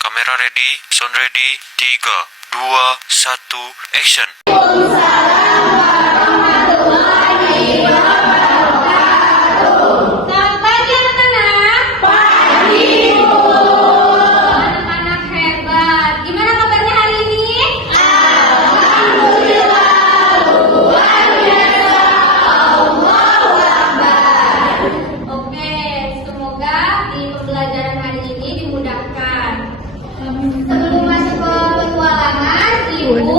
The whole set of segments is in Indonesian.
kamera ready, sound ready, 3, 2, 1, action. Sebelum masuk ke petualangan, Ibu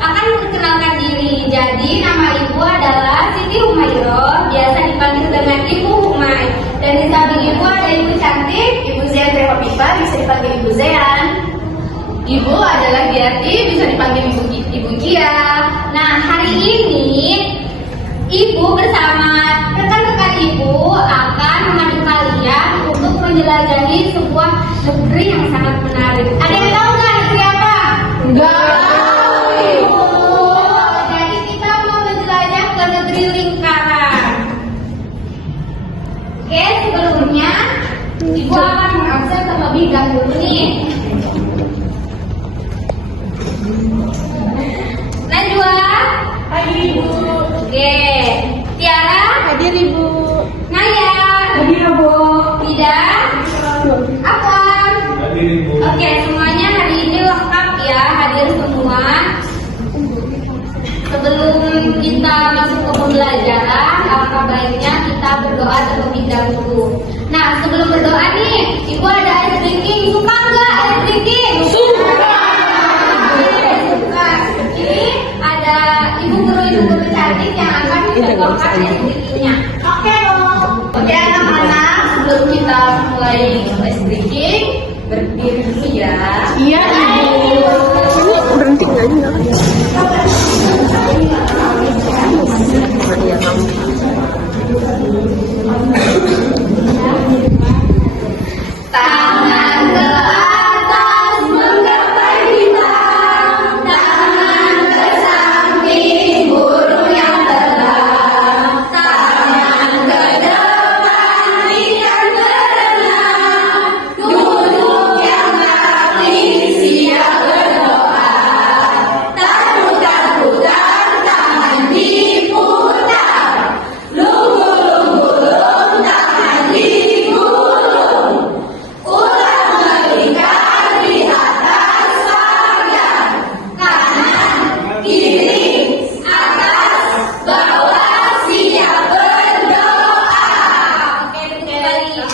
akan memperkenalkan diri. Jadi nama Ibu adalah Siti Humayroh, biasa dipanggil dengan Ibu Humay. Dan di samping Ibu ada Ibu cantik, Ibu Zean Pipa, bisa dipanggil Ibu Zean. Ibu adalah Giati, bisa dipanggil Ibu Gia. Nah, hari ini Ibu bersama rekan-rekan Ibu akan memandu kalian untuk menjelajahi sebuah negeri yang sangat menarik. Ada yang tahu nggak negeri apa? Enggak tahu, Ibu. Jadi kita mau menjelajah ke negeri lingkaran. Oke, sebelumnya Ibu akan mengakses terlebih dahulu nih. Najwa. Hai Ibu. Oke. Tiara. Hadir Ibu. Naya. Hadir Bu. Ida. Apa? Hadir Ibu. Oke, semuanya hari ini lengkap ya, hadir semua. Sebelum kita masuk ke pembelajaran, alangkah baiknya kita berdoa terlebih dahulu. Nah, sebelum berdoa nih, Ibu ada ice drinking. Suka nggak ice drinking? Suka. Ini ada ibu guru cantik yang akan membawakan ice drinkingnya. Oke dong. Oke anak-anak, sebelum kita mulai ice drinking, berdiri dulu ya. Iya Ibu. Ini berhenti nggak ini? Tangan ke atas menggapai hitam, tangan ke samping burung yang terbang, tangan ke depan ikan berenang, duduk yang rapi siap berdoa, putar-putar tangan diputar, lunggu-lunggu tangan digulung, ulang melingkar di atas pagar, kanan, kiri, atas, bawah, siap berdoa. Oke, kembali.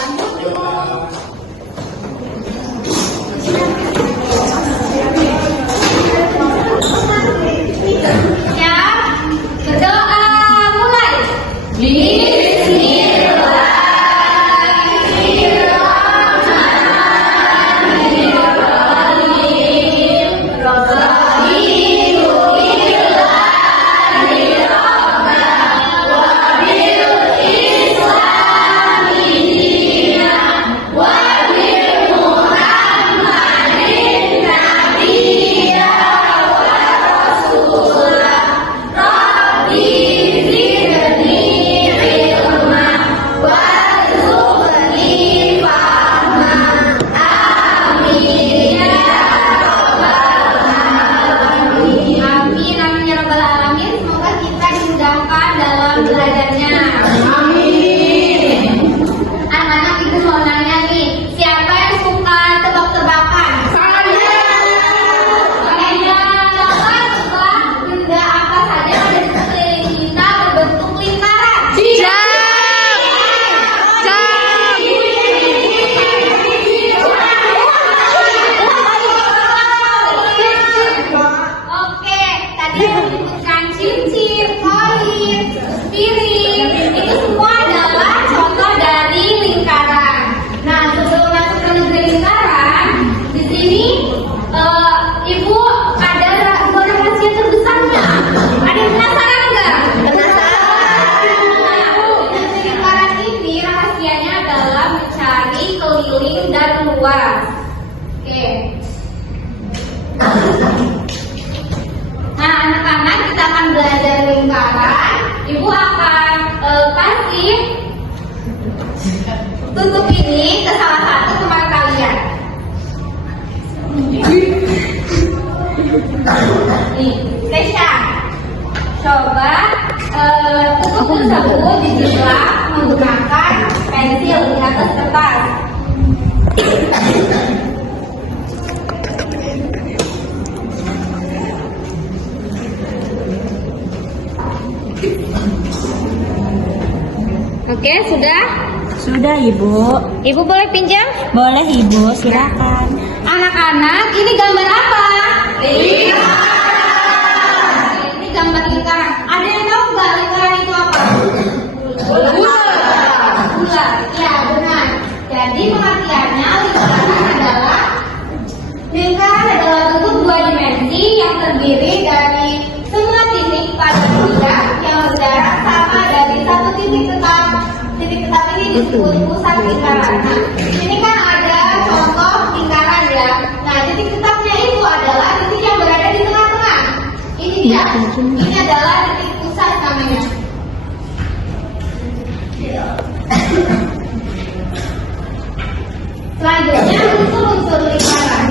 Siap, berdoa, mulai. Amin, amin ya rabbal alamin. Semoga kita dimudahkan dalam belajarnya. Amin. Anak-anak, Ibu mau nanya nih, siapa yang suka tebak-tebakan? Saya. Tebak benda apa saja yang ada di sekeliling kita berbentuk lingkaran? Oke, tadi yang disebutkan cincin, koin, piring, itu semua adalah contoh dari lingkaran. Nah, sebelum masuk ke negeri lingkaran, di sini Ibu ada dua rahasia terbesarnya. Ada yang penasaran nggak? Penasaran. Negeri lingkaran ini rahasianya adalah mencari keliling dan luas. Oke. Nah, anak-anak, kita akan belajar lingkaran. Ibu akan kasih tutup ini ke salah satu teman kalian. tersebut dijiplak menggunakan pensil di atas kertas. Oke, sudah? Sudah, Ibu. Ibu boleh pinjam? Boleh, Ibu. Silakan. Anak-anak, ini gambar apa? Lingkaran. Ini gambar lingkaran. Ada yang tahu nggak lingkaran itu apa? Bulat. Bulat. Ya, benar. Jadi pengertiannya lingkaran adalah bentuk dua dimensi yang terdiri dari semua titik pada bulat yang berjarak sama dari satu titik tetap. Titik tetap ini disebut pusat lingkaran. Nah, ini kan ada contoh lingkaran ya. Nah, titik tetapnya itu adalah titik yang berada di tengah-tengah. Ini dia. Ini adalah titik pusat namanya. Selanjutnya unsur-unsur lingkaran.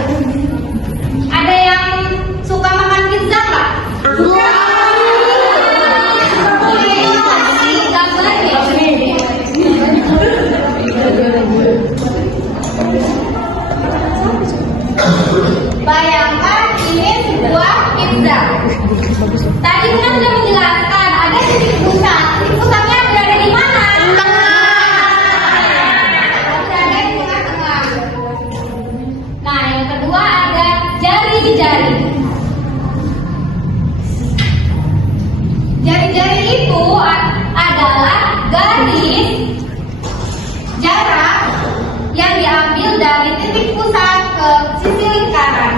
Ada yang suka makan pizza nggak? Bayangkan ini sebuah pizza. Tadi kan sudah menjelaskan ada titik pusat. Titik pusatnya berada di mana? Berada di tengah-tengah. Nah, yang kedua ada jari di jari. Jari-jari itu adalah garis jarak yang diambil dari titik pusat ke sisi lingkaran.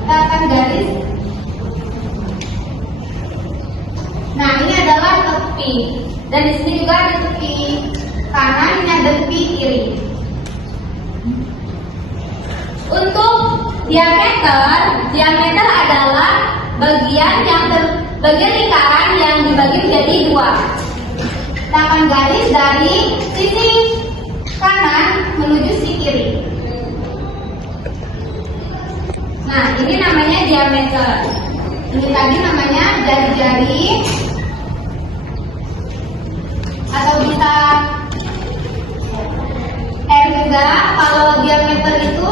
Kita akan garis. Nah, ini adalah tepi. Dan di sini juga ada tepi kanan, ini ada tepi kiri. Untuk diameter adalah bagian lingkaran yang dibagi menjadi dua. Kita akan garis dari sisi kanan menuju sisi kiri. Nah, ini namanya diameter. Ini tadi namanya jari-jari, atau bisa juga kalau diameter itu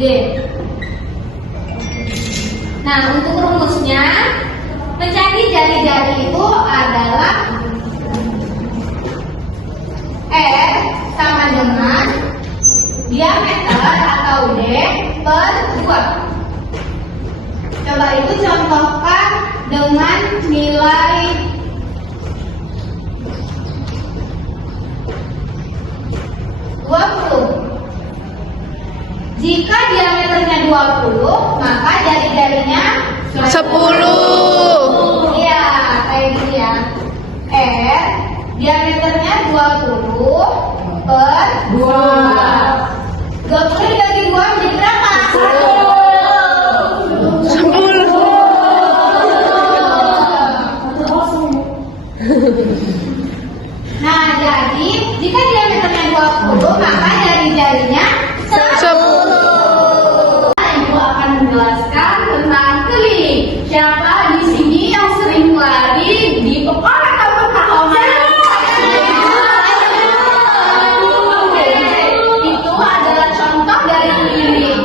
D. Nah, untuk rumusnya mencari jari-jari itu adalah R sama dengan diameter atau D per 2. Coba itu contohkan dengan nilai 20. Jika diameternya 20, maka jari-jarinya 10. Iya, kayak gini ya. R diameternya 20 per 2. 20 dibagi 2 menjadi berapa? 10. Nah, jadi jika diameternya 20, maka jari-jarinya 10. Ibu akan menjelaskan tentang keliling. Siapa di sini yang sering lari di kepala ataupun halaman? Itu adalah contoh dari keliling.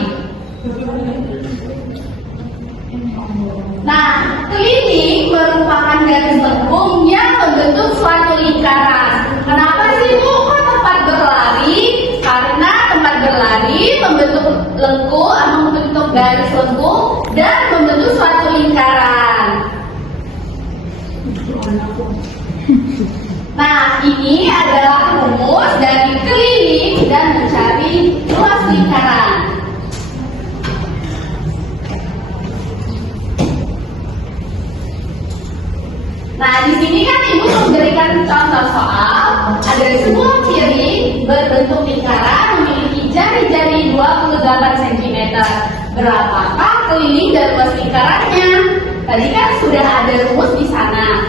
Nah, keliling merupakan garis lengkung yang membentuk suatu lingkaran. Kenapa sih Bu kok tempat berlari? Karena tempat berlari membentuk lengkung atau membentuk garis lengkung dan membentuk suatu lingkaran. Nah, ini adalah rumus dari keliling dan mencari luas lingkaran. Nah, di sini kan Ibu memberikan contoh soal ada sebuah piring berbentuk lingkaran memiliki jari-jari 28 cm. Berapakah keliling dan luas lingkarannya? Tadi kan sudah ada rumus di sana.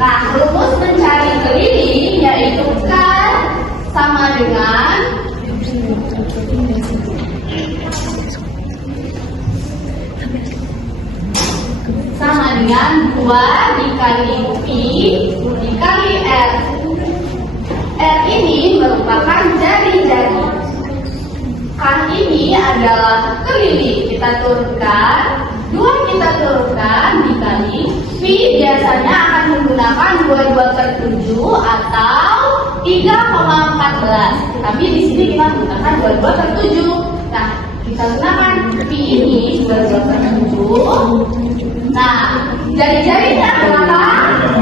Nah, rumus mencari keliling yaitu kan sama dengan dengan 2 dikali P dikali R. R ini merupakan jari-jari. Kan ini adalah kelili. Kita turunkan, 2 kita turunkan dikali P biasanya akan menggunakan 22/7 atau 3,14. Tapi di sini kita menggunakan 22/7. Nah, kita gunakan P ini 22/7. Nah, jari-jarinya berapa?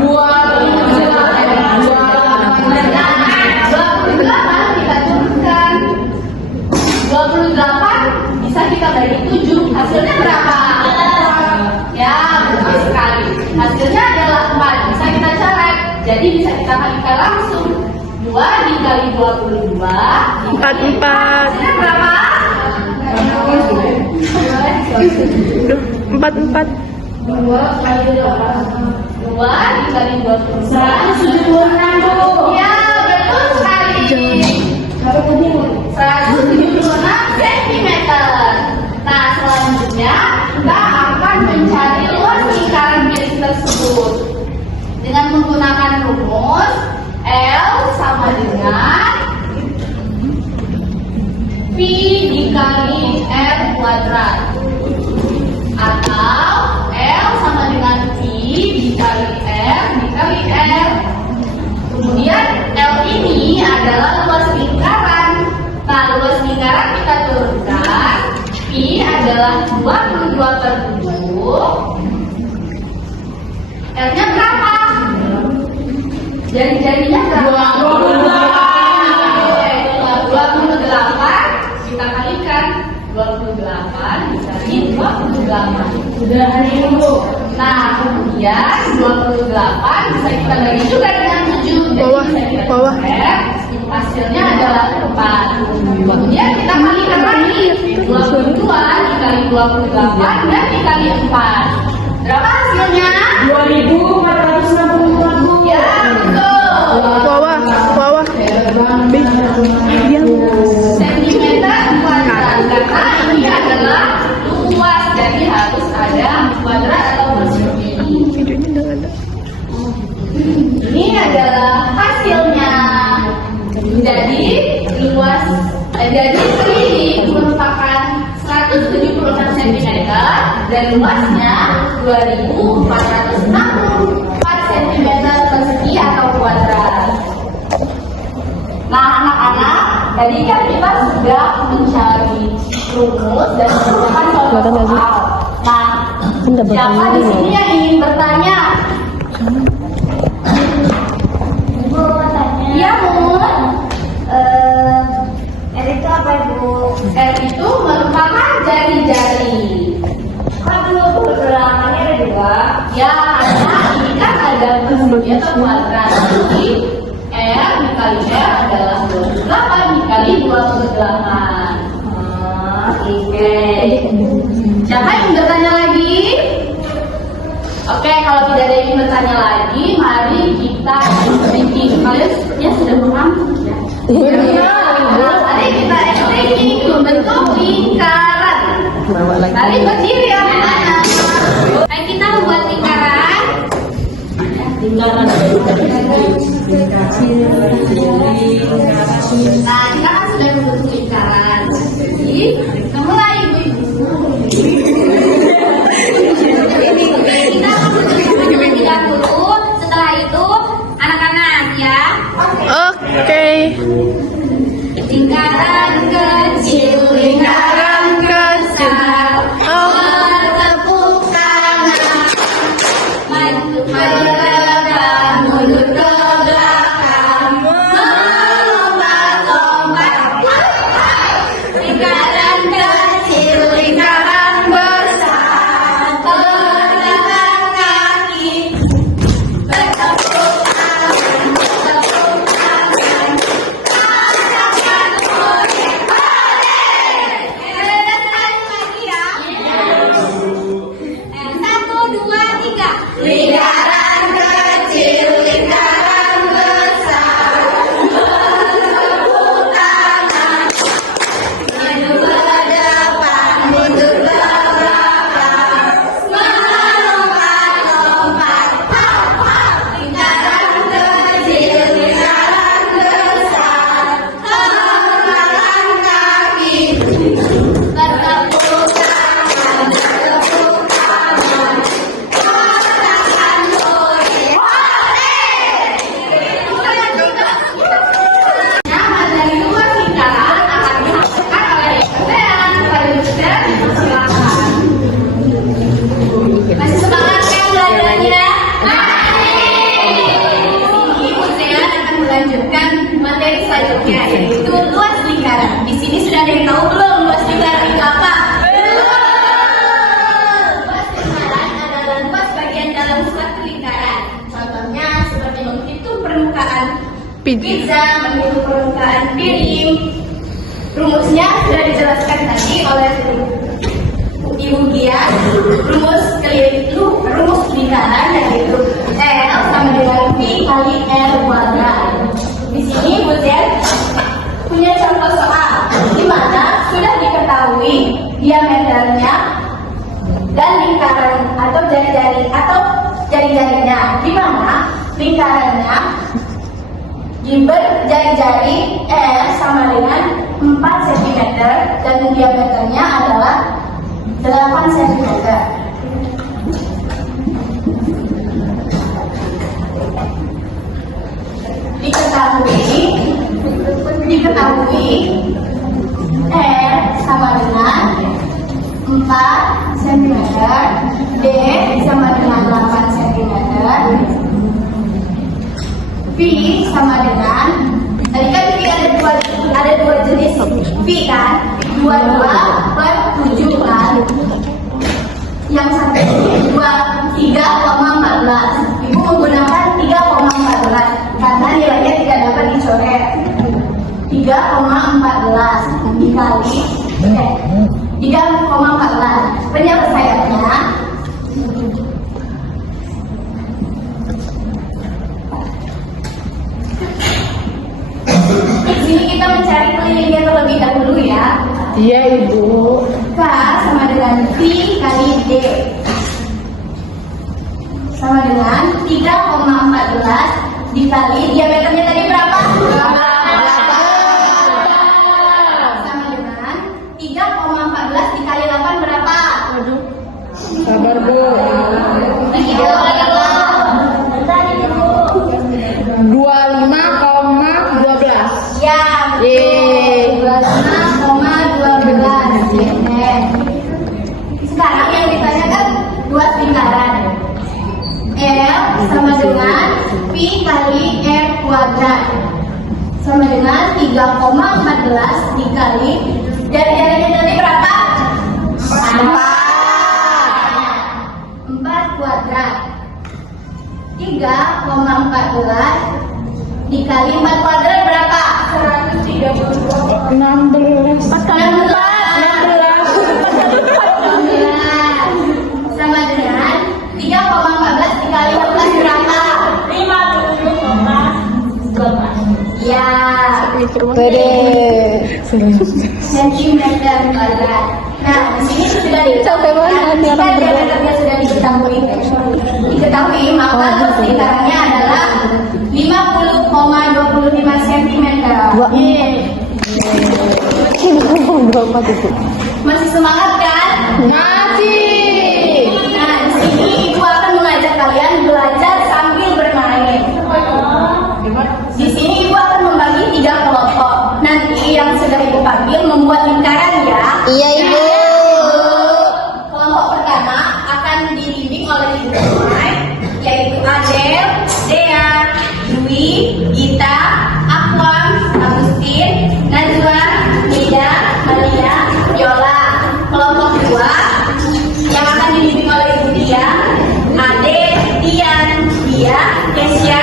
28 kita turunkan. 28 bisa kita bagi 7. Hasilnya berapa? Ya, betul sekali. Hasilnya adalah 4. Bisa kita coret. Jadi bisa kita kalikan langsung. 2 dikali 22 Empat. hasilnya berapa? 4. 2 dikali 21 176 Bu. Ya, betul sekali. 176 cm. Nah, selanjutnya kita akan mencari luas lingkaran garis tersebut dengan menggunakan rumus L sama dengan P dikali R kuadrat, atau L sama dengan P dikali R dikali R. Kemudian L ini adalah luas lingkaran. Nah, luas lingkaran kita turunkan. P adalah 22/7. R-nya berapa? Jari-jarinya berapa? 28. Kita kalikan 28 dikali 28. Sudah hari ini. Nah, kemudian 28 bisa kita bagi juga dengan 7. Jadi Bawah, bisa kita bawah. coret. Hasilnya adalah 4. Kemudian kita kalikan lagi 22 dikali 28 dan dikali 4. Berapa hasilnya? 2.464 Bu. Ya, betul. Bawah. Sentimeter kuadrat, karena ini adalah luas, jadi harus ada kuadrat atau persegi. Videonya udah ada. Ini adalah hasilnya. Jadi luas, jadi kelili merupakan 176 cm dan luasnya 2.464 cm persegi atau kuadrat. Nah, anak-anak, tadi kan kita sudah mencari rumus dan mengerjakan contoh soal. Nah, siapa di sini yang ingin bertanya? Ibu bertanya. Iya, Mun. R itu apa, Ibu? R itu merupakan jari-jari. Kan dulu pergerakannya ada 2. Ya, karena ini kan ada persegi atau kuadrat. Jadi R dikali R adalah 28 dikali 28. Oke. Siapa yang bertanya lagi? Oke, kalau tidak ada yang bertanya lagi, mari kita ranking. Kalian sepertinya sudah mengantuk ya? Mari kita ranking membentuk lingkaran. Tadi berdiri ya, anak-anak. Ayo kita membuat lingkaran. Lingkaran. Nah, kita kan sudah membentuk lingkaran. Jadi, mulai ibu-ibu. Kita akan membentuk terlebih dahulu. Setelah itu, anak-anak ya. Oke. Lingkaran kecil, lingkaran besar. Bertepuk tangan. Maju ke depan, mundur ke belakang. permukaan Pizza. pizza, menghitung permukaan piring. Rumusnya sudah dijelaskan tadi oleh Ibu Gian. Rumus lingkaran yaitu L sama dengan P kali R kuadrat. Di sini Bu Jen punya contoh soal di mana sudah diketahui diameternya dan lingkaran atau jari-jarinya, di mana lingkarannya jari-jari L sama dengan 4 cm dan diameternya adalah 8 cm. Diketahui R sama dengan 4 cm, D sama dengan 8 cm, P sama dengan, tadi kan P ada dua jenis P kan, 22/7 kan, yang sampai sini 3,14. Ibu menggunakan 3,14 karena nilainya tidak dapat dicoret. 3,14 dikali 3,14. Penyelesaiannya di sini kita mencari kelilingnya terlebih dahulu ya. Iya Ibu. K sama dengan P kali D sama dengan 3,14 dikali diameternya tadi berapa? 8. Sama dengan 3,14 dikali 8 berapa? Sabar Bu. 25,12. Ya, Yeay. 25,12. Sekarang yang ditanyakan buat lingkaran. L sama dengan P kali R kuadrat sama dengan 3,14 dikali jari-jarinya tadi berapa? 4 kuadrat. 3,14 dikali 4 kuadrat berapa? 16. 16 sama dengan 3,14 dikali 14 berapa? 50,12. Ya, sentimeter kuadrat. Nah, di sini sudah diketahui maka luas lingkarannya adalah 50,25 cm. Masih semangat kan? Masih. Nah, di sini Ibu akan mengajak kalian belajar sambil bermain. Di sini Ibu akan membagi 3 kelompok. Nanti yang sudah Ibu panggil membuat lingkaran ya. Iya Ibu. Kelompok pertama akan dibimbing oleh Ibu Umay, yaitu Adel, Dea, Dwi, Gita, Akwam, Agustin, Najwa, Nida, Malia, Yola. Kelompok kedua yang akan dibimbing oleh Ibu Dia, Ade, Dian, Dia, Kesya,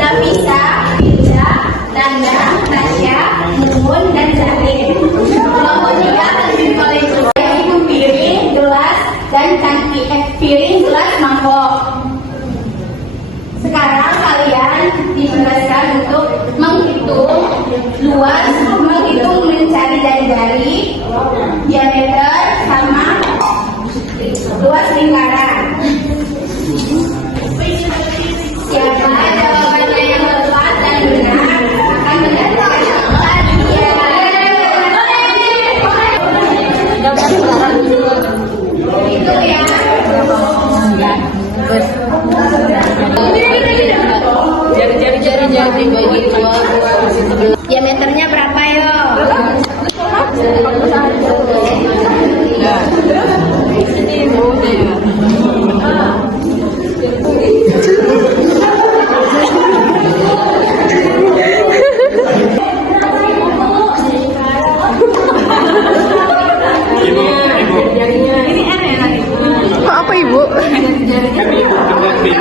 Nafisa, Binja, Nanda, Tasya, Mumun, dan Zahir. Kelompok tiga akan dibimbing oleh Ibu Dia, Ibu piring, gelas, dan cangkir. Piring, gelas, mangkok. Sekarang kalian ditugaskan untuk menghitung luas, menghitung mencari jari-jari, diameter, sama luas lingkaran. Siapa jawabannya yang tepat dan benar akan mendapatkan hadiah. Itu ya. Jari-jari bagi 2. Diameternya berapa yo? Apa Ibu? Iya,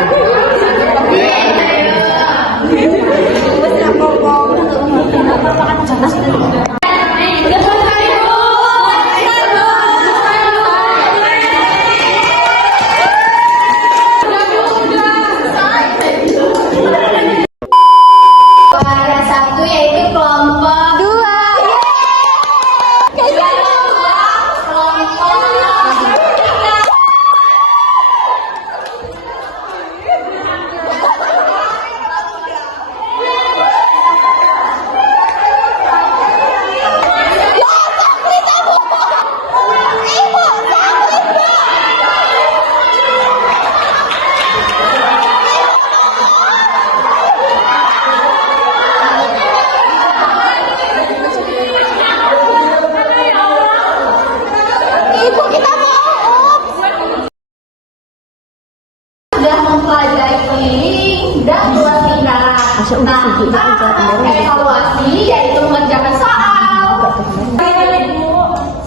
evaluasi yaitu mengerjakan soal.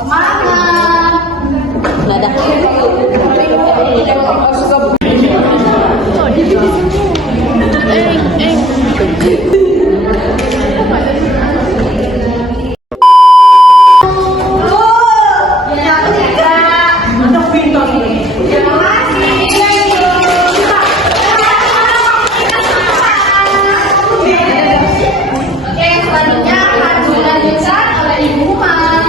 Semangat. Dadah. Oke, selanjutnya akan dilanjutkan oleh Ibu Umar.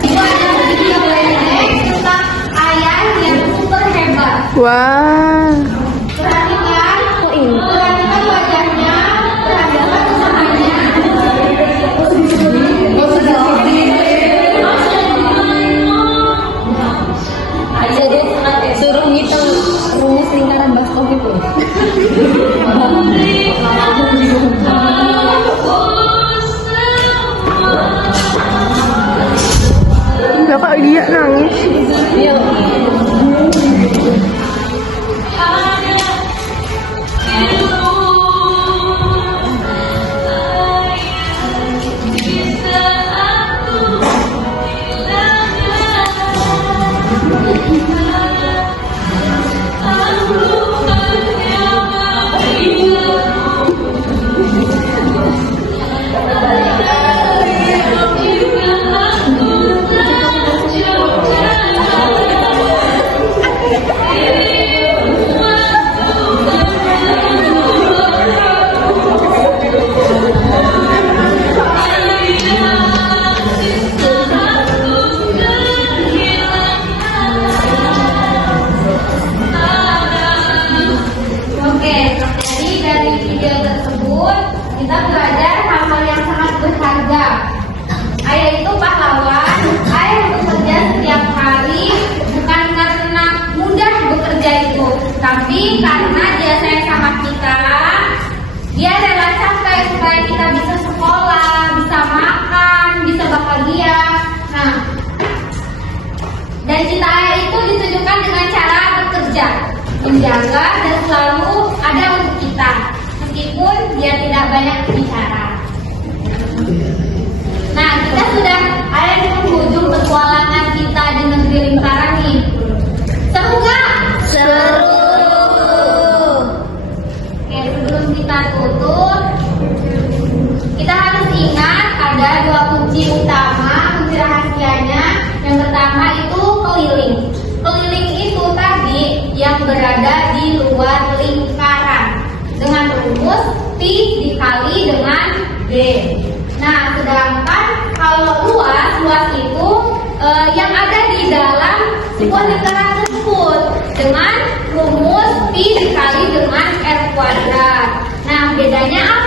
Ibu ada video pendek tentang ayah yang super hebat. Wah. Perhatikan wajahnya, perhatikan usahanya. Suruh ngitung rumus lingkaran Baskov itu. Bapak dia nangis. Iya. Oke, jadi dari video tersebut kita belajar hal-hal yang sangat berharga. Ayah itu pahlawan, ayah bekerja setiap hari bukan karena mudah bekerja itu, tapi karena dia sayang sama kita. Dia rela capek supaya kita bisa sekolah, bisa makan, bisa bahagia. Nah, dan cinta ayah itu ditunjukkan dengan cara bekerja, menjaga dan selalu ada untuk kita, meskipun dia tidak banyak bicara. Nah, kita sudah ada di penghujung petualangan kita di negeri lingkaran nih. Seru nggak? Seru. Oke, sebelum kita tutup, kita harus ingat ada dua kunci utama, kunci rahasianya. Yang pertama itu keliling. Keliling itu tadi yang berada di luar lingkaran dengan rumus Pi dikali dengan D. Nah, sedangkan kalau luas itu yang ada di dalam sebuah lingkaran tersebut dengan rumus Pi dikali dengan R². Nah, bedanya apa?